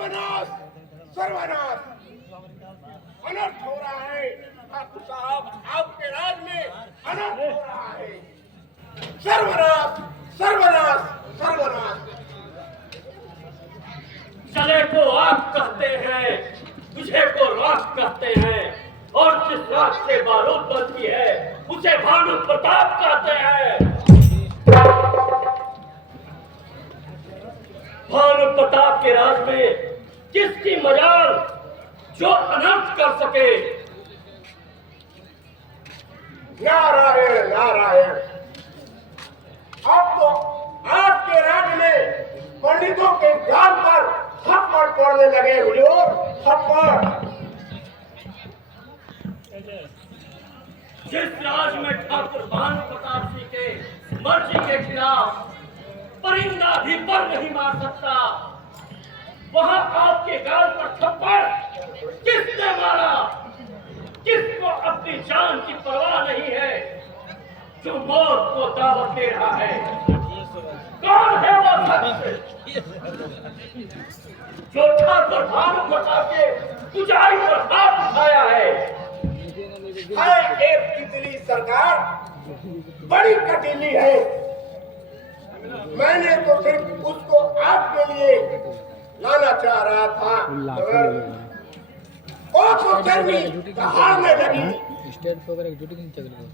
सर्वनाश सर्वनाश अनर्थ हो रहा है। ठाकुर साहब आपके राज में अनर्थ हो रहा है। सर्वनाश सर्वनाश सर्वनाश। चले को आग कहते हैं, तुझे को राख कहते हैं, और जिस राख से बारूद बनती है उसे भानु प्रताप कहते हैं। भानु प्रताप के राज में किसकी मजाल जो अनर्थ कर सके। नारायण नारायण। अब तो आपके राज्य में पंडितों के गाल पर थप्पड़ पड़ने लगे हुजूर, थप्पड़। जिस राज में ठाकुर भानु प्रताप सिंह के मर्जी के खिलाफ परिंदा भी पर नहीं मार सकता, वहां आपके गाल पर थप्पड़ किसने मारा? किसको अपनी जान की परवाह नहीं है, जो मौत को दावत दे रहा है? कौन है वो शख्स जो ठाकुर भानु प्रताप के पुजारी पर हाथ उठाया है? एक तितली सरकार बड़ी कटीली है। मैंने तो सिर्फ उसको आपके लिए लाना चाह रहा था, मगर वो तो चरनी हारने लगी। स्टेट पर एक ड्यूटी नहीं चल रही है।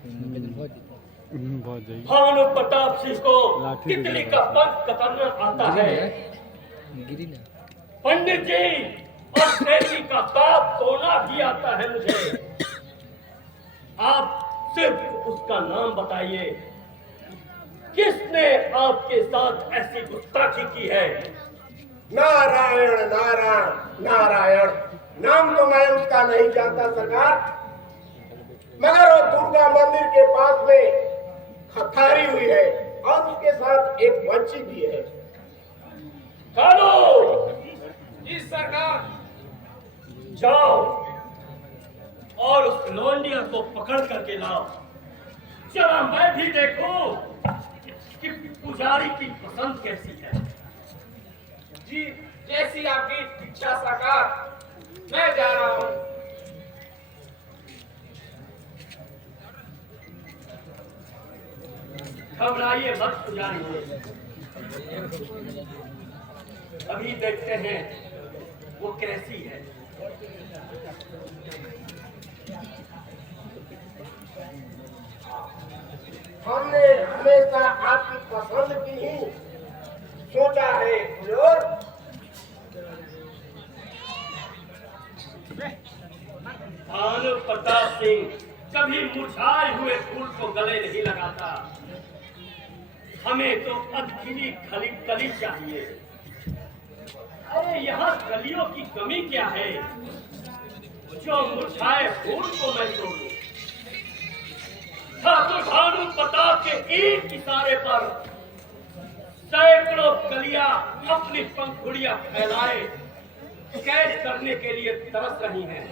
भानु प्रताप सिंह को तितली का पंख कतरना आता है। गिरी ना पंडित जी, और तितली का बाप सोना भी आता है मुझे। आप सिर्फ उसका नाम बताइए, किसने आपके साथ ऐसी गुस्ताखी की है? नारायण नारायण नारायण। नाम तो मैं उसका नहीं जानता सरकार, मगर वो दुर्गा मंदिर के पास में खखारी हुई है और उसके साथ एक बच्ची भी है। कालो जी सरकार। जाओ और उस लौंडिया को पकड़ करके लाओ। चला मैं भी देखूं कि पुजारी की पसंद कैसी है। जी जैसी आपकी इच्छा सरकार, मैं जा रहा हूँ। घबराइए मत पुजारी, अभी देखते हैं वो कैसी है। हमने हमेशा आपकी पसंद की ही सोचा है हुजूर। भानु प्रताप सिंह कभी मुरझाए हुए फूल को गले नहीं लगाता। हमें तो अधखिली खली कली चाहिए। अरे यहाँ कलियों की कमी क्या है जो मुरझाए फूल को मैं तोड़ूं? ठाकुर भानु प्रताप के एक इशारे पर सैकड़ों कलियां अपनी पंखुड़ियां फैलाए कैद करने के लिए तरस रही हैं।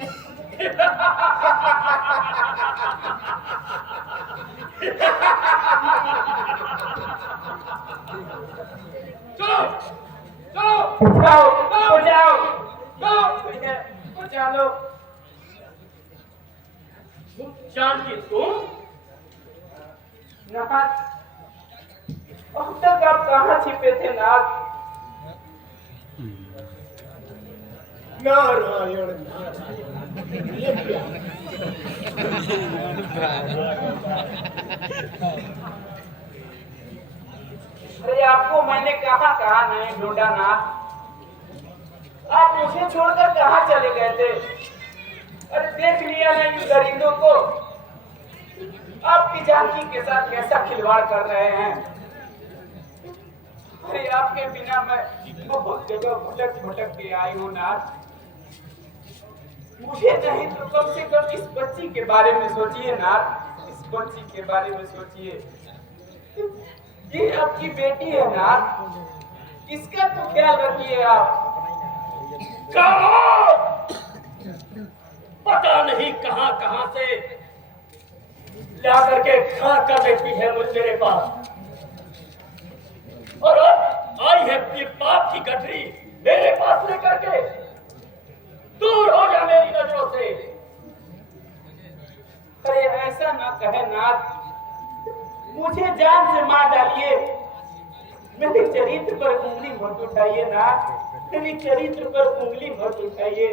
चलो चलो जाओ जाओ जाओ चलो। जानकी तुम नाथ, अब तक आप कहाँ छिपे थे नाथ? नारायण नारायण। ये क्या? अरे आपको मैंने कहा नहीं ढूंढा नाथ? आप मुझे छोड़कर कहाँ चले गए थे? अरे देख लिया ना इन दरिंदों को, आपकी जानकी के साथ कैसा खिलवाड़ कर रहे हैं। अरे आपके बिना मैं बहुत जगह भटक भटक के आई हूँ नाथ। मुझे नहीं तो कम से कम इस बच्ची के बारे में सोचिए नाथ, इस बच्ची के बारे में सोचिए। ये आपकी बेटी है नाथ, इसका तो ख्याल रखिए आप। कहो, पता नहीं कहां कहां से ला करके खा कर लेती है मुझ मेरे पास, और अब आई है ये पाप की गठरी मेरे पास लेकर के दूर हो जा मेरी नजरों से। अरे ऐसा ना कहे नाथ, मुझे जान से मार डालिए, मेरे चरित्र पर उंगली मत उठाइए नाथ, मेरे चरित्र पर उंगली मत उठाइए।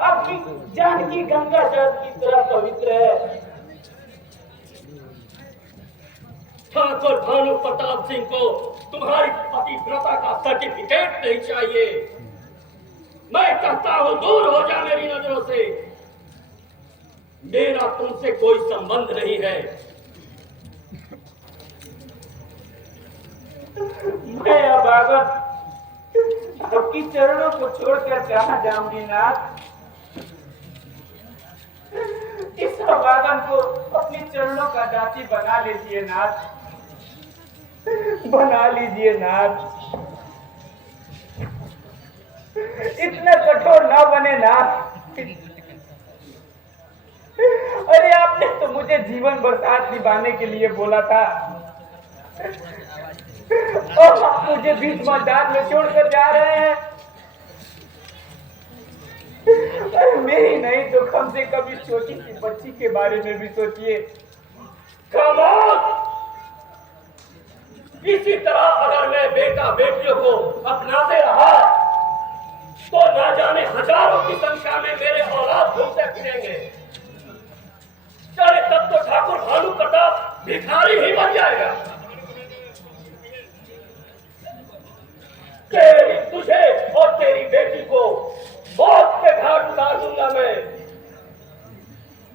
आपकी जान की गंगा जल की तरह पवित्र है। ठाकुर भानु प्रताप सिंह को तुम्हारी पतिव्रता का सर्टिफिकेट नहीं चाहिए। मैं कहता हूं दूर हो जा मेरी नजरों से। मेरा तुमसे कोई संबंध नहीं है। मैं अभागन आपकी चरणों को छोड़कर कहां जाऊंगी नाथ। इस अभागन को अपने चरणों का दासी बना लीजिए नाथ, बना लीजिए नाथ। इतना कठोर ना बने नाथ। अरे आपने तो मुझे जीवन भर साथ निभाने के लिए बोला था, और आप मुझे बीच मैदान में छोड़कर जा रहे हैं। अरे मेरी नहीं तो कम से कम इस छोटी सी बच्ची के बारे में भी सोचिए। खामोश! इसी तरह अगर मैं बेटा बेटियों को अपनाते रहा तो ना जाने हजारों की संख्या में मेरे औलाद घूमते फिरेंगे। चले तब तो ठाकुर भानु प्रताप भिखारी ही बन जाएगा। तेरी तुझे और तेरी बेटी को मौत के घाट उतार दूंगा मैं।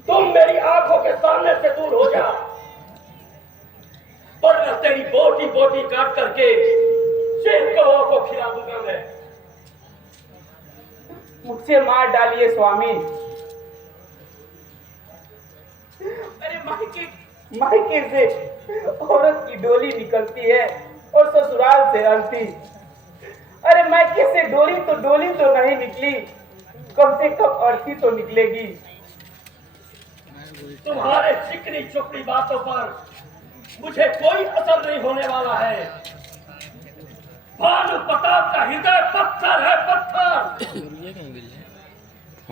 तुम मेरी आंखों के सामने से दूर हो जा, वरना तेरी बोटी बोटी काट करके सिर कौओं को खिला दूंगा मैं। मुझसे मार डालिए स्वामी। अरे मायके से औरत की डोली निकलती है और ससुराल से अर्थी। अरे मायके से डोली तो नहीं निकली, कम से कम अर्थी तो निकलेगी। तुम्हारे चिकनी चुपड़ी बातों पर मुझे कोई असर नहीं होने वाला है। भानु प्रताप का हृदय पत्थर है, पत्थर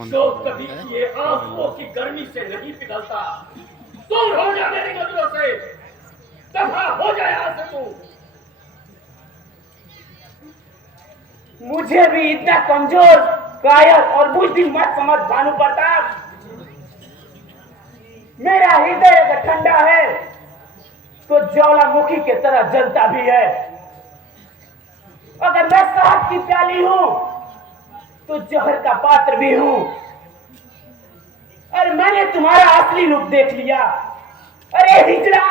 जो कभी ये आंसुओं की गर्मी से नहीं पिघलता। दूर हो जा मेरी नजरों से, दफा हो जाए यहाँ से तू। मुझे भी इतना कमजोर, कायर और बुद्धिमान मत समझ भानु प्रताप। मेरा हृदय अगर ठंडा है तो ज्वालामुखी की तरह जलता भी है। अगर मैं शहद की प्याली हूं तो जहर का पात्र भी हूं। अरे मैंने तुम्हारा असली रूप देख लिया। अरे हिजड़ा,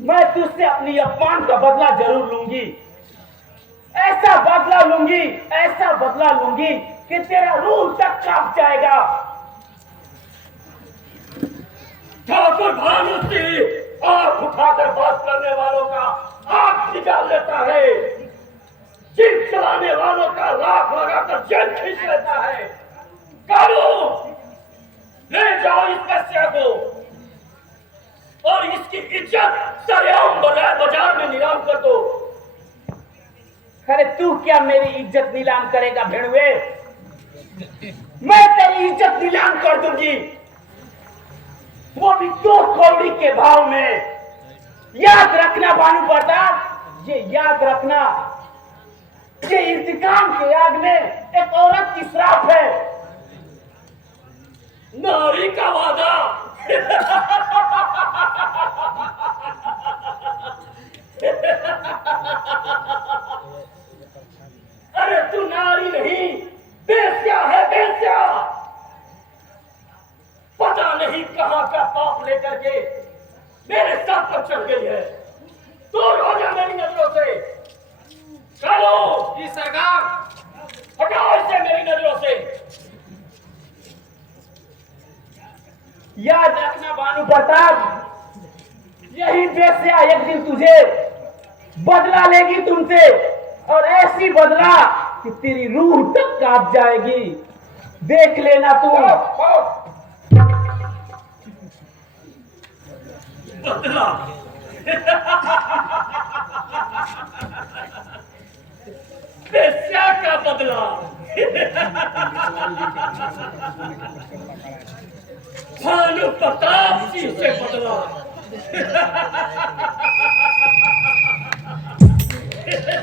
मैं तुझसे अपनी अपमान का बदला जरूर लूंगी। ऐसा बदला लूंगी, ऐसा बदला लूंगी कि तेरा रूह तक कांप जाएगा। ठाकुर भानु सिंह आंख उठाकर बात करने वालों का आंख निकाल लेता है, जिन चलाने वालों का लाख लगाकर जेल खींच लेता है। कानू, ले जाओ इस बच्चे को और इसकी इज्जत सरेआम बाजार में नीलाम कर दो। अरे तू क्या मेरी इज्जत नीलाम करेगा भेड़ुए? मैं तेरी इज्जत नीलाम कर दूंगी, वो भी 2 कौड़ी के भाव में। याद रखना भानु प्रताप, ये याद रखना, ये इंतकाम के आग में एक औरत की श्राप है। नारी का वादा अरे तू नारी नहीं, बेस्या है, बेस्या। पता नहीं कहां का पाप लेकर के मेरे साथ पर चढ़ गई है। दूर हो जा मेरी नजरों से। चलो जी सरकार, हटाओ इसे मेरी नजरों से। याद रखना भानु प्रताप, यही बेस्या एक दिन तुझे बदला लेगी तुमसे, और ऐसी बदला कि तेरी रूह तक कांप जाएगी। देख लेना तू। बदला वेश्या का बदला भानु प्रताप सिंह से बदला